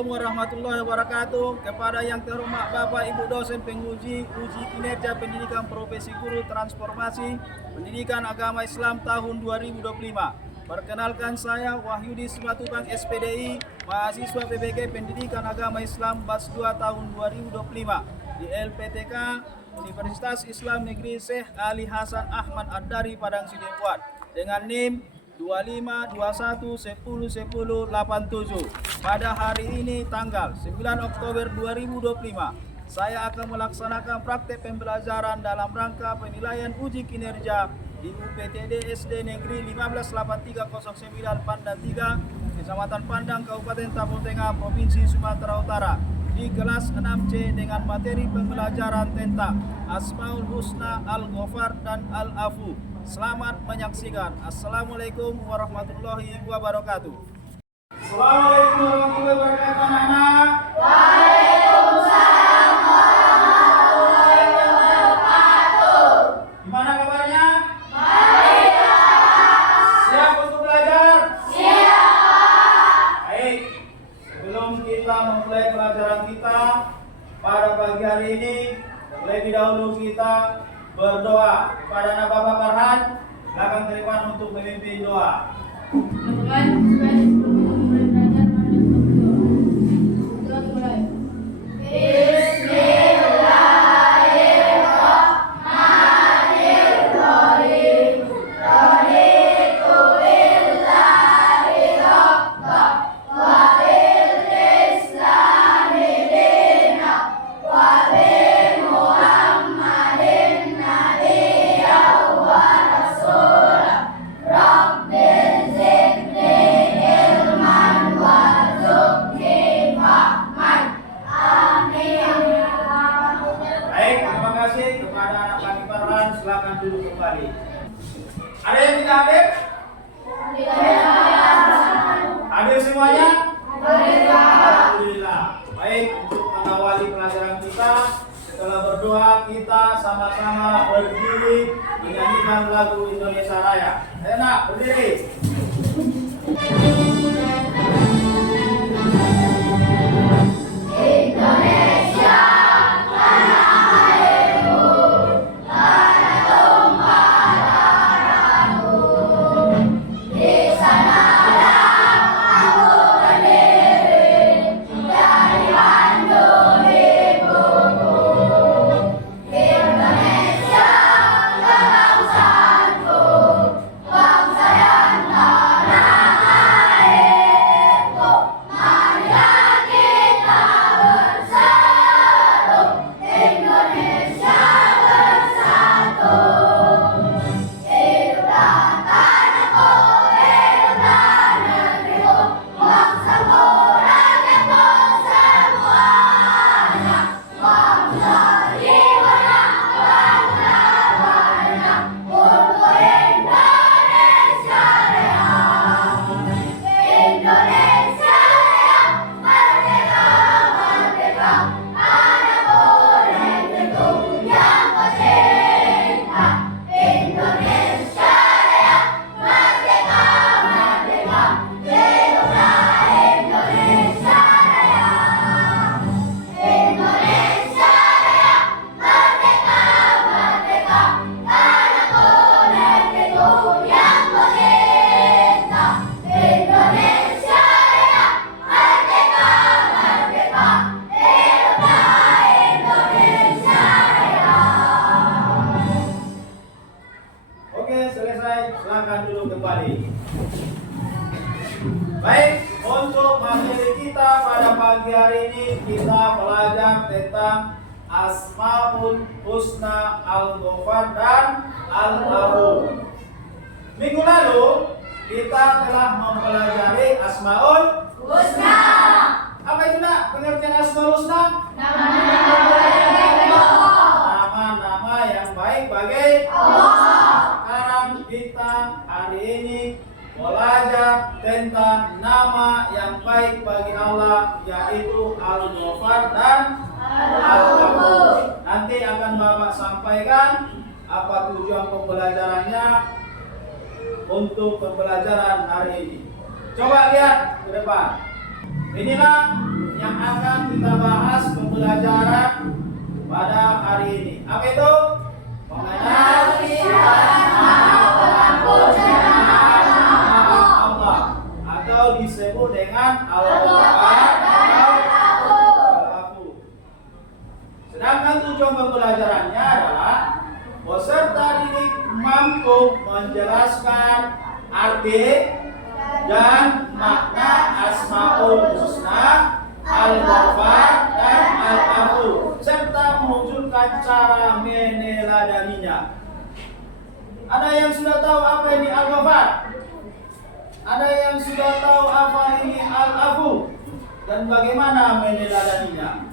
Assalamualaikum warahmatullahi wabarakatuh. Kepada yang terhormat Bapak Ibu dosen penguji uji kinerja pendidikan profesi guru transformasi pendidikan agama Islam tahun 2025. Perkenalkan, saya Wahyudi Simatupang SPDI, mahasiswa PBG Pendidikan Agama Islam batch 2 tahun 2025 di LPTK Universitas Islam Negeri Syekh Ali Hasan Ahmad Ad-Dari Padang Sidempuan dengan NIM 2521101087. Pada hari ini tanggal 9 Oktober 2025, saya akan melaksanakan praktek pembelajaran dalam rangka penilaian uji kinerja di UPTD SD Negeri 158309 Pandan 3, Kecamatan Pandang, Kabupaten Tambun Tengah, Provinsi Sumatera Utara, di kelas 6C dengan materi pembelajaran tentang Asmaul Husna, Al-Ghafar, dan Al-Afu. Selamat menyaksikan. Assalamualaikum warahmatullahi wabarakatuh. Assalamualaikum warahmatullahi wabarakatuh, anak-anak. Waalaikumsalam warahmatullahi wabarakatuh. Gimana kabarnya? Baik, Siap untuk belajar? siap. Baik. Sebelum kita memulai pelajaran kita pada pagi hari ini, terlebih dahulu kita berdoa kepada Bapak Farhan. Silakan terima untuk memimpin doa. Teman-teman, sebelum mulai belajar, mari kita berdoa. Kita mulai. Bismillahirrahmanirrahim. Raditu billahi rabba wa bil islami dina wa bi Muhammadin nabiyya wa rasulah. Rabbil zidni ilman warzuqni fahman. Amin. Baik, terima kasih kepada anak kami Farhan. Silakan duduk kembali. Ada yang tidak hadir? Hadir semuanya? Alhamdulillah. Baik, untuk mengawali pelajaran kita, setelah berdoa kita sama-sama berdiri menyanyikan lagu Indonesia Raya. Enak, berdiri. Indonesia, tanah airku, tanah tumpah darahku. Di sanalah aku berdiri, dari Bandung ibuku. Indonesia, kebangsaanku, bangsa dan tanah airku. Marilah kita bersatu, Indonesia bersatu. Hiduplah tanahku, hiduplah negeriku, bangsaku, rakyatku semuanya. Bangsa bangsa untuk Indonesia Raya. Indonesia Raya, merdeka, merdeka, tanahku, negeriku yang ku cinta. Indonesia Raya, merdeka, merdeka, hiduplah Indonesia Raya. Indonesia Raya, merdeka, merdeka, tanahku, negeriku yang ku cinta. Indonesia Raya, merdeka, merdeka, hiduplah Indonesia Raya. Oke, selesai. Silakan duduk kembali. Baik, untuk materi kita pada pagi hari ini kita belajar tentang Asmaul Husna, Al-Ghafar, dan Al-Afu. Minggu lalu kita telah mempelajari Asmaul Husna, apa itu nak? Pengertian Asmaul Husna? Nama-nama yang baik bagi Allah. Sekarang kita hari ini belajar tentang nama yang baik bagi Allah, yaitu Al-Ghafar dan Al-Ghafur. Nanti akan Bapak sampaikan apa tujuan pembelajarannya untuk pembelajaran hari ini. Coba lihat ke depan. Inilah yang akan kita bahas pembelajaran pada hari ini. Apa itu? Mengenal sifat pengampun dan Allah, atau disebut dengan Al-Ghafar atau Al-Afu. Sedangkan tujuan pembelajarannya adalah peserta didik mampu menjelaskan arti dan makna Asmaul Husna, Al-Ghafar dan Al-Afu, serta mewujudkan cara meneladaninya. Ada yang sudah tahu apa ini Al-Ghafar? Ada yang sudah tahu apa ini Al-Afu? Dan bagaimana meneladaninya?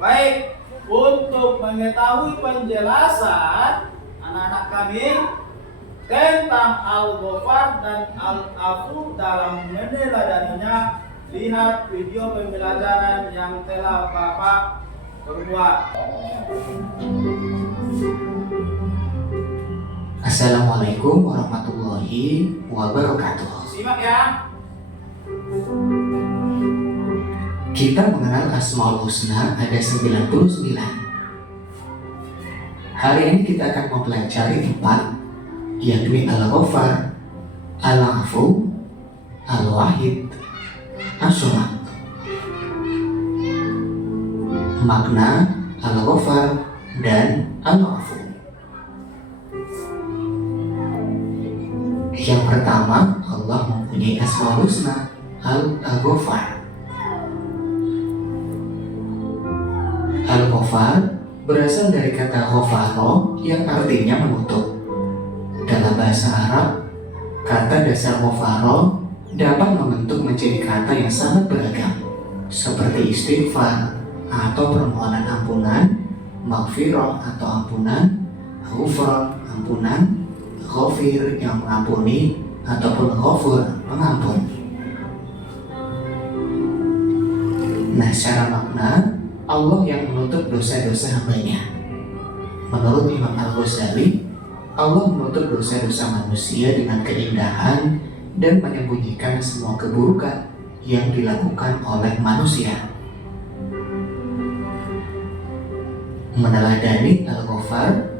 Baik, untuk mengetahui penjelasan anak-anak kami tentang Al-Ghafar dan Al-Afu dalam meneladaninya, lihat video pembelajaran yang telah Bapak berbuat. Assalamualaikum warahmatullahi wabarakatuh. Simak ya. Kita mengenal Asmaul Husna ada 99. Hari ini kita akan mempelajari 4, yakni Al-Ghafar, Al-Afu, Al-Wahid, As-Samad. Makna Al-Ghafar dan Al-Afu. Yang pertama, Allah mempunyai Asmaul Husna, Al-Ghafar. Al-Ghafar berasal dari kata ghafaro yang artinya menutup. Dalam bahasa Arab, kata dasar ghafaro dapat membentuk menjadi kata yang sangat beragam, seperti istighfar atau permohonan ampunan, maghfirah atau ampunan, ghufran ampunan, ghafir yang mengampuni, ataupun ghafur pengampun. Nah, secara makna, Allah yang menutup dosa-dosa hambanya. Menurut Imam Al-Ghazali, Allah menutup dosa-dosa manusia dengan keindahan dan menyembunyikan semua keburukan yang dilakukan oleh manusia. Meneladani Al-Ghafar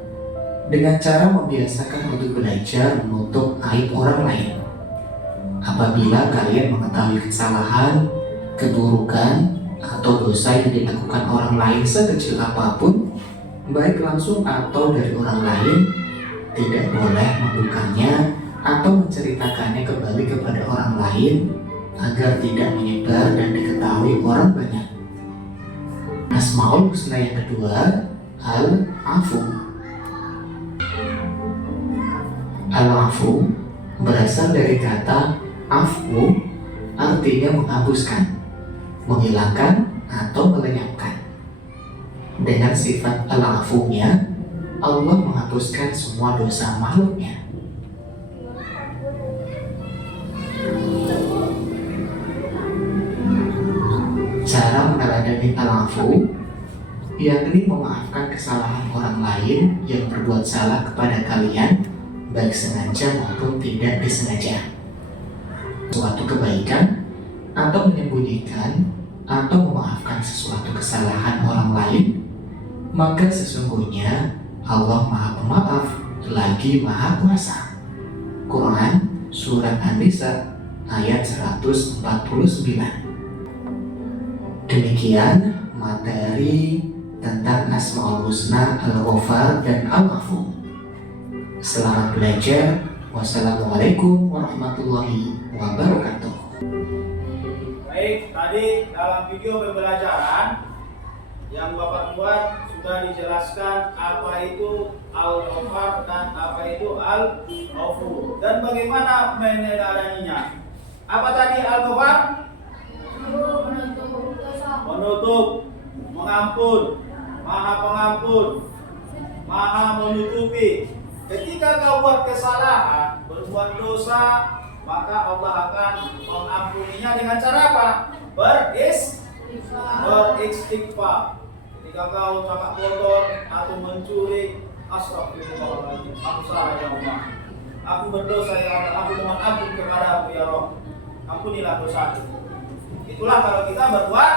dengan cara membiasakan untuk belajar menutup aib orang lain. Apabila kalian mengetahui kesalahan, keburukan, atau dosa yang dilakukan orang lain sekecil apapun, baik langsung atau dari orang lain, tidak boleh membukanya atau menceritakannya kembali kepada orang lain agar tidak menyebar dan diketahui orang banyak. Asmaul Husna yang kedua, Al-Afu. Al-Afu berasal dari kata afu, artinya menghapuskan, menghilangkan atau melenyapkan. Dengan sifat al-afunya, Allah menghapuskan semua dosa makhluknya. Cara meneladani al-afu yakni memaafkan kesalahan orang lain yang berbuat salah kepada kalian, baik sengaja maupun tidak disengaja. Suatu kebaikan atau menyembunyikan atau memaafkan sesuatu kesalahan orang lain, maka sesungguhnya Allah Maha Pemaaf lagi Maha Kuasa. Quran Surat An-Nisa ayat 149. Demikian materi tentang Asmaul Husna, Al-Ghafar dan Al-Afu. Selamat belajar. Wassalamualaikum warahmatullahi wabarakatuh. Baik, tadi dalam video pembelajaran yang Bapak buat sudah dijelaskan apa itu Al-Ghafar dan apa itu Al-Afu dan bagaimana meneladaninya. Apa tadi Al-Ghafar? Menutup, mengampun, Maha Pengampun, Maha menutupi. Ketika kau buat kesalahan, berbuat dosa, maka Allah akan mengampuninya dengan cara apa? Beristighfar. Ketika kau cakap kotor atau mencuri, astagfirullahaladzim, aku salah ya Allah, aku berdosa ya Allah, aku mohon ampun kepadamu ya Rabb, ampunilah dosaku. Itulah kalau kita berbuat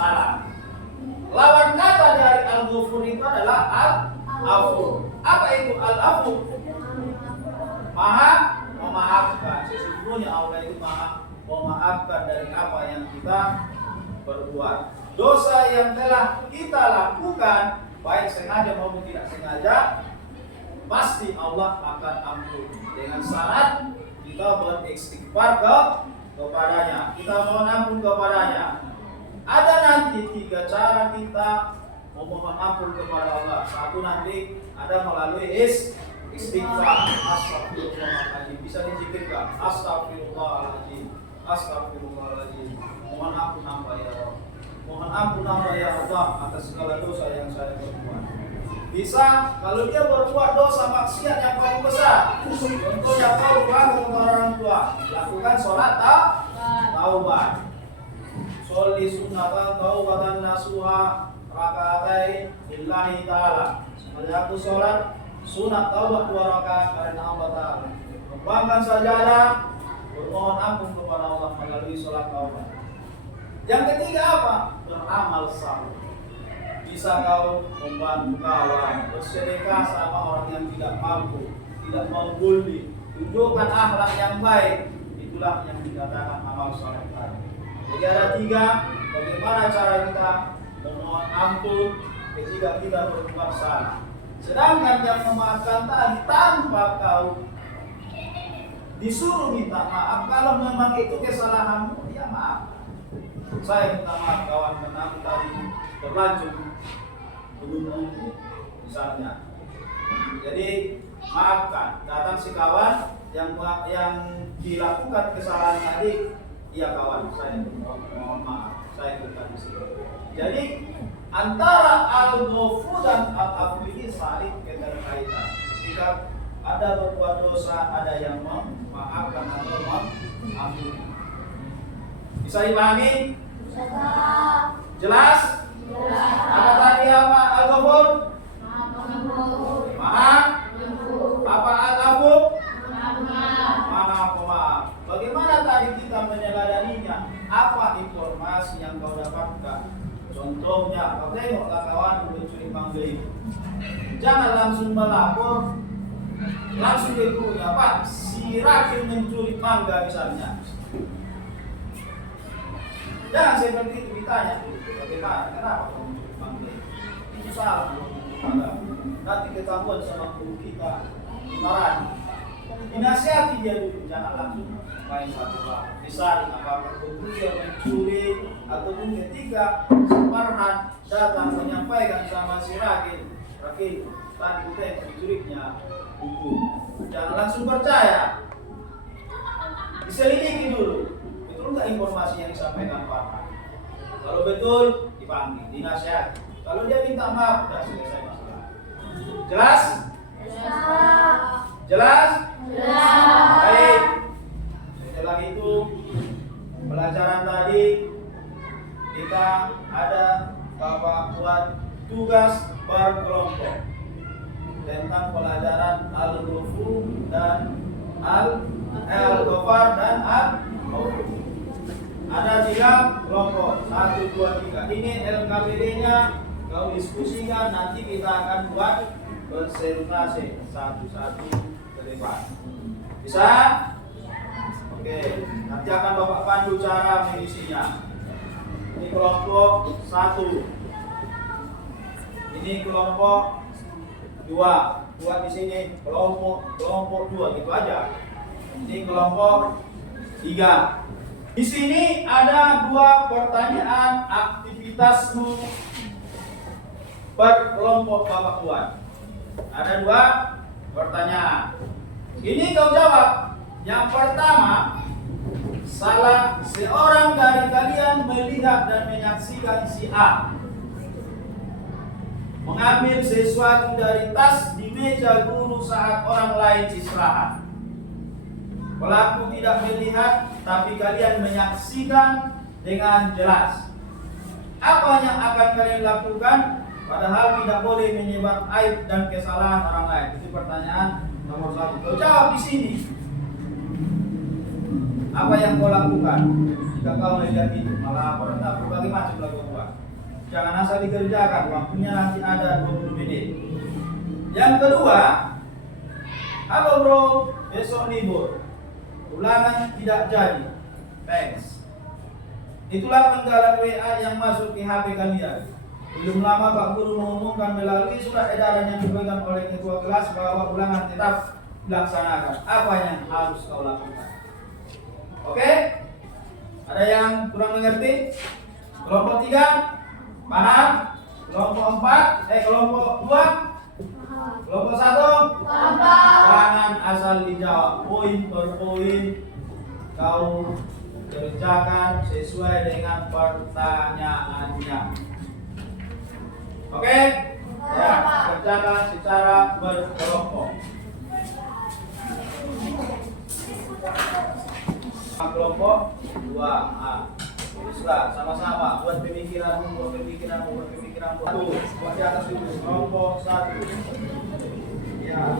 salah. Lawan kata dari al-ghafur itu adalah al-afu. Apa itu al-afu? Maha memaafkan. Sesungguhnya Allah itu maha memaafkan dari apa yang kita berbuat. Dosa yang telah kita lakukan, baik sengaja maupun tidak sengaja, pasti Allah akan ampun. Dengan syarat kita beristighfar kepadanya, kita mohon ampun kepadanya. Ada nanti 3 cara kita memohon ampun kepada Allah. Satu nanti ada melalui istighfar. Astagfirullahaladzim. Bisa dizikirkan. Astagfirullahaladzim. Astagfirullahaladzim. Mohon ampun hamba ya Allah. Mohon ampun hamba ya Allah atas segala dosa yang saya perbuat. Bisa kalau dia berbuat dosa maksiat yang paling besar, contohnya kau melanggar orang tua, lakukan sholat taubat. Sholli sunnatan taubatan nasuha rakaatain lillahi ta'ala. Sebenarnya aku sholat sunat taubat 2 rakaat karena Allah Ta'ala. Kembangkan sajadah, bermohon ampun kepada Allah melalui sholat taubat. Yang ketiga apa? Beramal saleh. Bisa kau membantu kawan, bersedekah sama orang yang tidak mampu, tidak mau bully, tunjukkan akhlak yang baik. Itulah yang dikatakan amal saleh. Jadi ada 3 bagaimana cara kita memohon ampun ketika kita berbuat salah. Sedangkan yang memaafkan tadi tanpa kau disuruh minta maaf, kalau memang itu kesalahanmu, ya maaf. Saya minta maaf kawan karena aku tadi berlanjut belum misalnya. Jadi maafkan. Datang si kawan yang dilakukan kesalahan tadi, iya kawan, saya mohon maaf, saya bukan di sini. Jadi antara al-ghafur dan al-afu ini saling keterkaitan. Jika ada berbuat dosa, ada yang memaafkan atau mengampuni. Bisa dipahami? Jelas? Apa tadi apa al-ghafur? Maaf. Apa al-afu? Maaf. Bagaimana tadi kita menyadarinya? Apa informasi yang kau dapatkan? Contohnya, kau tengoklah kawan mencuri mangga itu. Jangan langsung melapor, langsung ke gurunya, Pak, si Rakil mencuri mangga misalnya. Jangan seperti itu ditanya, bagaimana, kenapa kau mencuri mangga? Itu salah, nanti ketahuan sama guru kita, dimarahi. Dinasihati dia dulu, jangan langsung main satu lah. Misalnya apakah betul dia mencuri ataupun ketika Farhan datang menyampaikan sama si Rakil tadi kita yang mencurinya buku. Jangan langsung percaya. Diselidiki dulu. Betul nggak informasi yang disampaikan Farhan? Kalau betul dipanggil, dinasihati. Kalau dia minta maaf, sudah selesai masalah. Jelas? Jelas? Baik. Setelah itu pelajaran tadi kita ada Bapak buat tugas berkelompok tentang pelajaran al-ghafur dan al-ghafar dan al-ghafur. Ada 3 kelompok, 1, 2, 3. Ini LKPD-nya kau diskusikan, nanti kita akan buat presentasi satu-satu ke depan. Bisa? Oke, nanti akan Bapak pandu cara mengisinya. Ini kelompok 1. Ini kelompok 2. Buat di sini kelompok 2 gitu aja. Ini kelompok 3. Di sini ada 2 pertanyaan aktivitasmu per kelompok Bapak buat. Ada 2 pertanyaan. Ini kau jawab. Yang pertama, salah seorang dari kalian melihat dan menyaksikan si A mengambil sesuatu dari tas di meja guru saat orang lain istirahat. Pelaku tidak melihat, tapi kalian menyaksikan dengan jelas. Apa yang akan kalian lakukan? Padahal tidak boleh menyebar aib dan kesalahan orang lain. Itu pertanyaan nomor 1. Kau jawab di sini. Apa yang kau lakukan? Jika kau melihat itu, maka perintahku bagi macam lakukan. Jangan asal dikerjakan, waktunya nanti ada 20 menit. Yang kedua, halo bro, besok libur. Ulangan tidak jadi. Thanks. Itulah penggalan WA yang masuk di HP kalian. Belum lama Pak Guru mengumumkan melalui surat edaran yang diberikan oleh ketua kelas bahwa ulangan tetap dilaksanakan. Apa yang harus kau lakukan? Oke? Ada yang kurang mengerti? Kelompok 3? Paham? Kelompok 4? Kelompok 2? Kelompok 1? Jangan asal dijawab poin per poin. Kau kerjakan sesuai dengan pertanyaannya. Oke? Ya, kerjakan secara berkelompok. Kelompok 2A. Tulislah sama-sama buat pemikiranmu. Satu, buat di atas itu. Kelompok 1. Ya.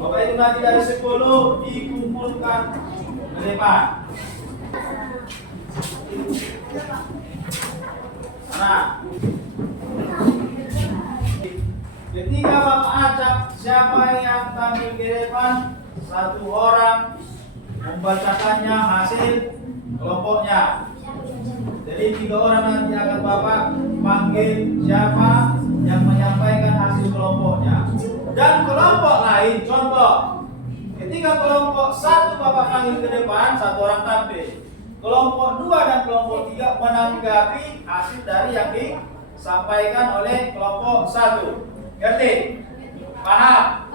Bapak itu nanti dari 10 dikumpulkan ke depan. Nah, ketika Bapak acak siapa yang tampil ke depan, satu orang membacakannya hasil kelompoknya. Jadi 3 orang nanti akan Bapak panggil siapa yang menyampaikan hasil kelompoknya. Dan kelompok lain, contoh, ketika kelompok 1 Bapak panggil ke depan, 1 orang tampil. Kelompok 2 dan kelompok 3 menanggapi hasil dari yang disampaikan oleh kelompok 1. Ngerti? Paham?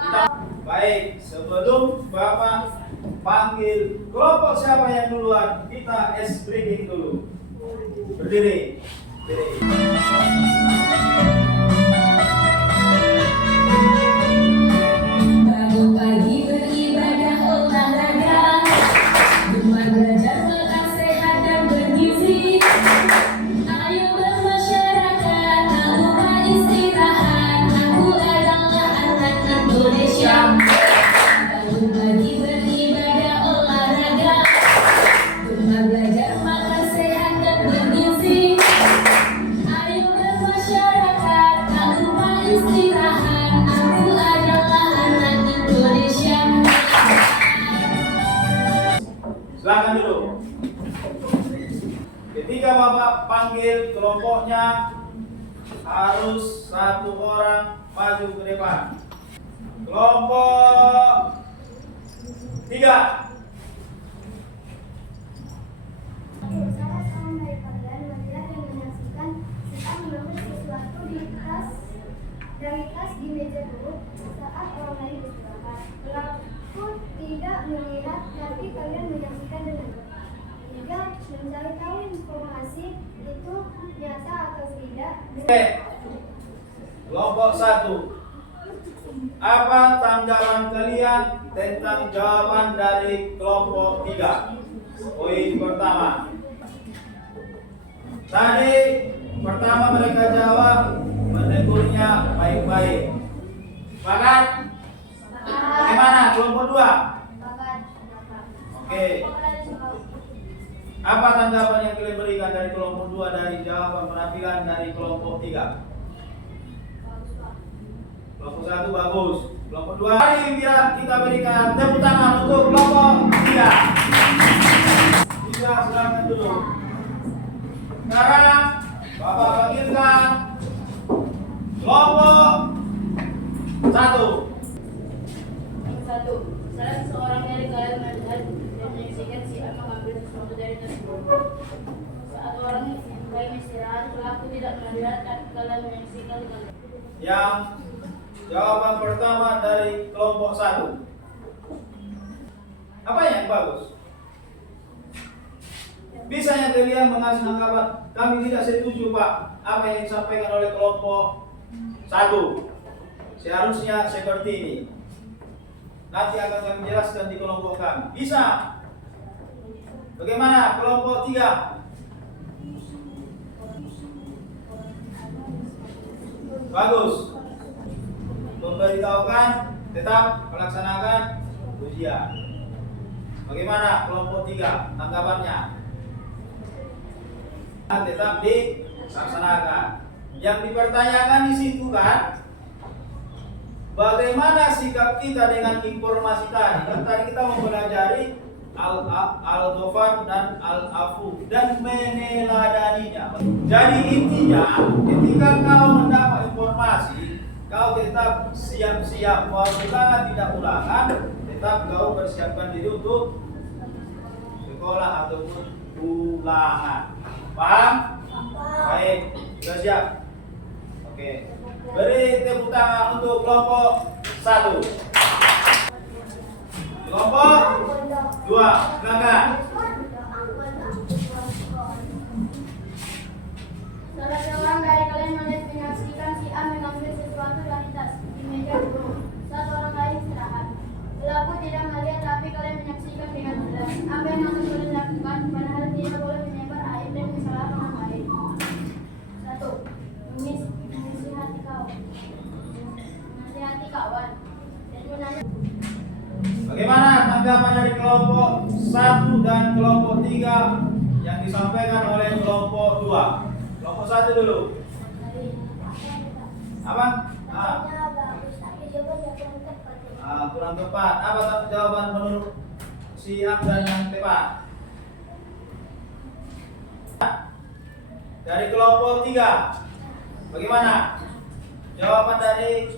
Baik, sebelum Bapak panggil kelompok siapa yang duluan, kita breaking dulu. Berdiri. Bangun pagi beribadah olahraga, gemar belajar makan sehat dan bergizi. Ayo bermasyarakat, tak lupa istirahat. Aku adalah anak Indonesia. Bangun pagi beribadah olahraga, gemar belajar makan sehat dan bergizi. Ayo bermasyarakat, tak lupa istirahat. Aku adalah anak Indonesia. Silakan dulu. Ketika Bapak panggil kelompoknya, harus 1 orang maju ke depan. Kelompok 3. Salah seorang dari kalian laki-laki yang menyaksikan saat mengambil sesuatu dari tas di meja guru saat orang lain beristirahat. Pelaku tidak melihat, tapi kalian menyaksikan dengan jelas. 3. Mencari tahu informasi itu nyata atau tidak. Oke. Kelompok 1. Apa tanggapan kalian tentang jawaban dari kelompok 3? Poin pertama. Tadi pertama mereka jawab menegurnya baik-baik. Sepakat? Bagaimana kelompok 2? Oke. Apa tanggapan yang kalian berikan dari kelompok 2 dari jawaban penampilan dari kelompok 3? Kelompok 1 bagus. Kelompok 2, mari kita berikan tepuk tangan untuk kelompok 3. Bisa silakan dulu. Sekarang Bapak panggilkan kelompok 1. Salah seorang dari kalian melihat dan menyaksikan si A mengambil sesuatu dari tas guru. Saat orang baik istirahat, pelaku tidak melihat, tapi kalian menyaksikan dengan Yang jawaban pertama dari kelompok 1. Apa yang bagus? Bisa yang kalian mengasih tanggapan, kami tidak setuju Pak apa yang disampaikan oleh kelompok Satu. Seharusnya seperti ini. Nanti akan kami jelaskan dikelompokkan. Bisa. Bagaimana kelompok 3? Bagus. Memberitahukan, tetap melaksanakan ujian. Bagaimana kelompok 3 tanggapannya? Tetap dilaksanakan. Yang dipertanyakan di situ kan, bagaimana sikap kita dengan informasi tadi? Kan tadi kita mempelajari al-ghafar dan al-afu dan meneladaninya. Jadi intinya, ketika kau mendapat informasi, kau tetap siap-siap ulangan tidak ulangan, tetap kau persiapkan diri untuk sekolah ataupun ulangan. Paham? Baik, sudah siap. Oke. Beri tepuk tangan untuk kelompok 1. Kelompok 2, silakan. Salah seorang dari kalian menyaksikan si A mengambil sesuatu dari tas di meja guru. Satu orang lain istirahat. Pelaku tidak melihat, tapi kalian menyaksikan dengan jelas. Apa yang akan kalian lakukan? Padahal tidak boleh menyebar aib dan menyalahkan orang lain. 1. Menasihati kawan. Menasihati kawan. Dan menanya. Bagaimana tanggapan dari kelompok 1 dan kelompok 3 yang disampaikan oleh kelompok 2? Kelompok 1 dulu. Apa? Kurang tepat. Apa jawaban menurut si A dan yang tepat? Dari kelompok 3, bagaimana jawaban dari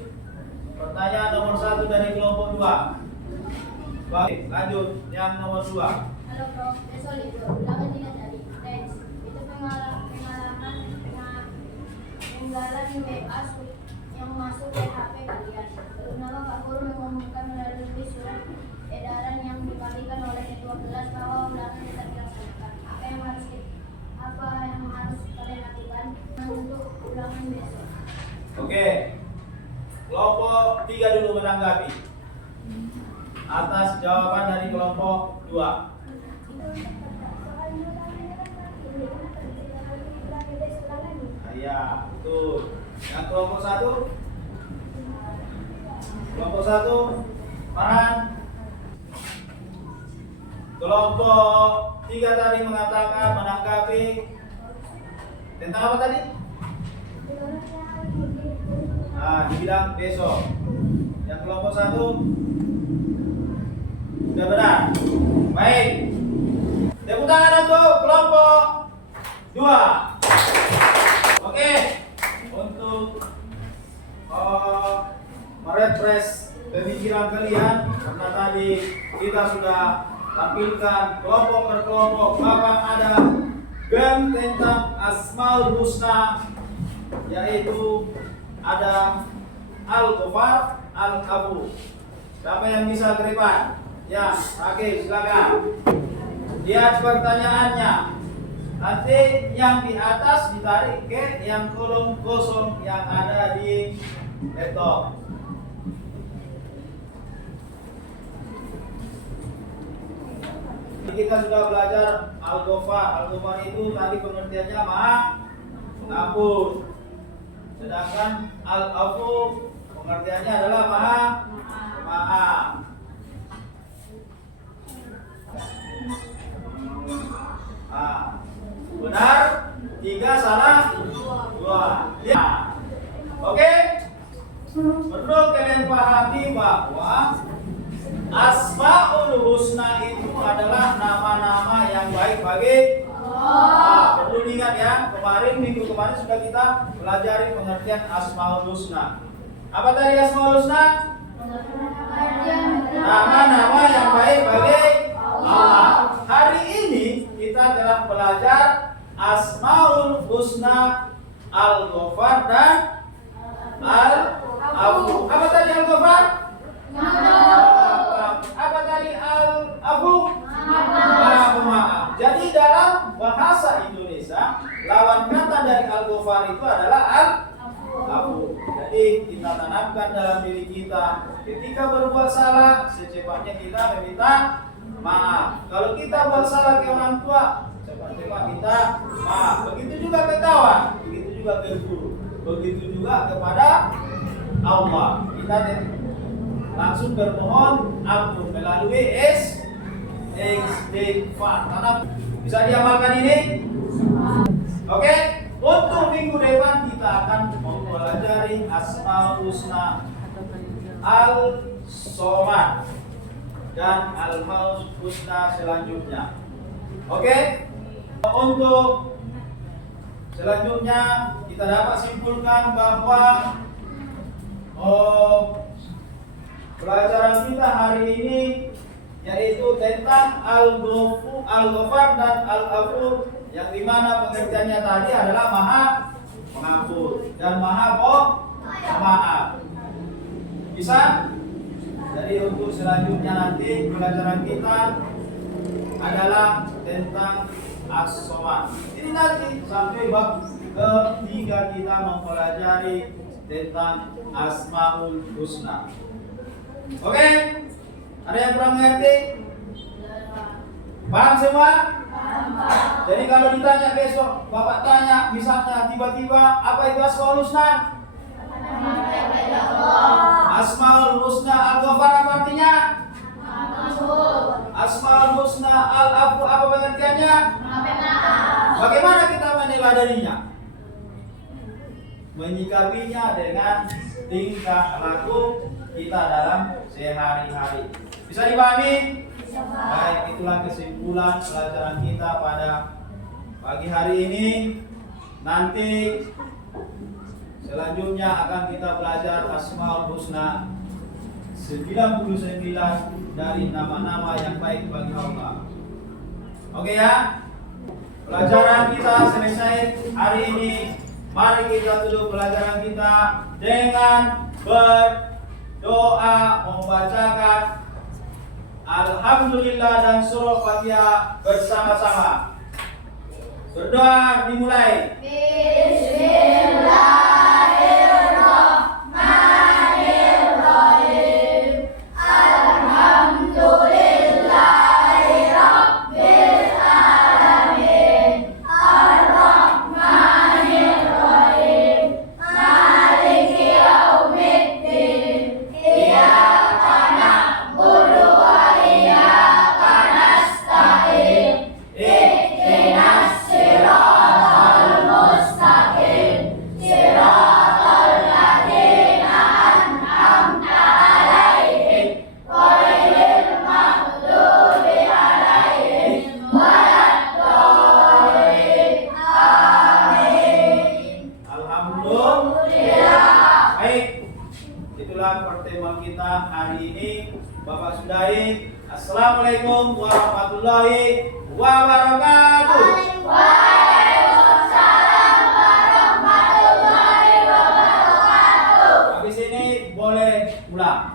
pertanyaan nomor 1 dari kelompok 2? Baik, lanjut yang nomor 2. Halo Prof, besok libur. Ulangan 3 tadi. Thanks. Itu pengalaman penggalan WA yang masuk ke HP kalian. Lalu Pak Guru mengumumkan melalui surat edaran yang dibagikan oleh ketua kelas bahwa ulangan tidak dilaksanakan. Apa yang harus kalian lakukan untuk ulangan besok? Oke. Kelompok 3 dulu menanggapi atas jawaban dari kelompok 2. Ya, betul. Yang kelompok 1? Kelompok 1, Farhan. Kelompok 3 tadi mengatakan menanggapi tentang apa tadi? Dibilang besok. Yang kelompok 1 sudah benar. Baik. Tepuk tangan untuk kelompok 2. Oke. Untuk merefresh pemikiran kalian, karena tadi kita sudah tampilkan kelompok per kelompok, maka ada game tentang Asmaul Husna, yaitu ada Al-Ghafar, Al-Afu. Siapa yang bisa ke depan? Ya, oke, silakan. Lihat pertanyaannya. Nanti yang di atas ditarik ke yang kolom kosong yang ada di laptop. Kita sudah belajar Al-Ghafar. Al-Ghafar itu tadi pengertiannya Maha Pengampun. Sedangkan Al-Afu pengertiannya adalah Maha Maaf. Benar? 3 salah 2. Ya. Oke? Perlu kalian pahami bahwa Asmaul Husna itu adalah nama-nama yang baik bagi Allah. Perlu diingat ya, minggu kemarin sudah kita pelajari pengertian Asmaul Husna. Apa tadi Asmaul Husna? Nama-nama yang baik bagi Allah. Hari ini kita telah belajar Asmaul Husna, Al-Ghafar dan Al-Afu. Apa tadi Al-Ghafar? Apa tadi Al-Afu? Maaf. Jadi dalam bahasa Indonesia, lawan kata dari Al-Ghafar itu adalah Al-Afu. Jadi kita tanamkan dalam diri kita. Ketika berbuat salah, secepatnya kita meminta maaf. Kalau kita buat salah ke orang tua, cepat-cepat kita maaf. Begitu juga ke kawan, begitu juga ke guru, begitu juga kepada Allah. Kita langsung bermohon ampun melalui istighfar. Bisa diamalkan ini? Oke? Untuk minggu depan kita akan mempelajari Asmaul Husna, Al-Somad, dan Al-Maus Husna selanjutnya. Oke? Untuk selanjutnya kita dapat simpulkan bahwa pelajaran kita hari ini yaitu tentang Al-Ghafar dan Al-Ghafur, yang dimana pengertiannya tadi adalah Maha Pengampun dan Maha Pemaaf. Bisa? Jadi untuk selanjutnya nanti pelajaran kita adalah tentang As-Somad. Ini nanti sampai bab ketiga kita mempelajari tentang Asmaul Husna. Oke? Ada yang kurang mengerti? Paham semua? Jadi kalau ditanya besok, Bapak tanya misalnya tiba-tiba apa itu Asmaul Husna? Asmaul Husna Al-Ghafar apa artinya? Asmaul Husna Al-Afu apa pengertiannya? Bagaimana kita menilai darinya? Menyikapinya dengan tingkah laku kita dalam sehari-hari. Bisa dipahami? Baik, itulah kesimpulan pelajaran kita pada pagi hari ini. Nanti selanjutnya akan kita belajar Asmaul Husna 99 dari nama-nama yang baik bagi Allah. Oke ya? Pelajaran kita selesai hari ini. Mari kita tutup pelajaran kita dengan berdoa, membacakan Alhamdulillah dan surah Fatihah bersama-sama. Berdoa dimulai. Bismillahirrahmanirrahim. Alhamdulillahirabbil alamin. Ar-Rahmanirrahim. Maliki yaumiddin. Iyyaka na'budu wa iyyaka nasta'in. Ihdinas siratal mustaqim. Siratal ladzina an'amta 'alaihim ghairil maghdubi 'alaihim waladdallin. Amin. Alhamdulillah. Baik, itulah pertemuan kita hari ini. Bapak sudahi. Assalamualaikum warahmatullahi wabarakatuh. Waalaikumsalam warahmatullahi wabarakatuh. Habis ini boleh pulang.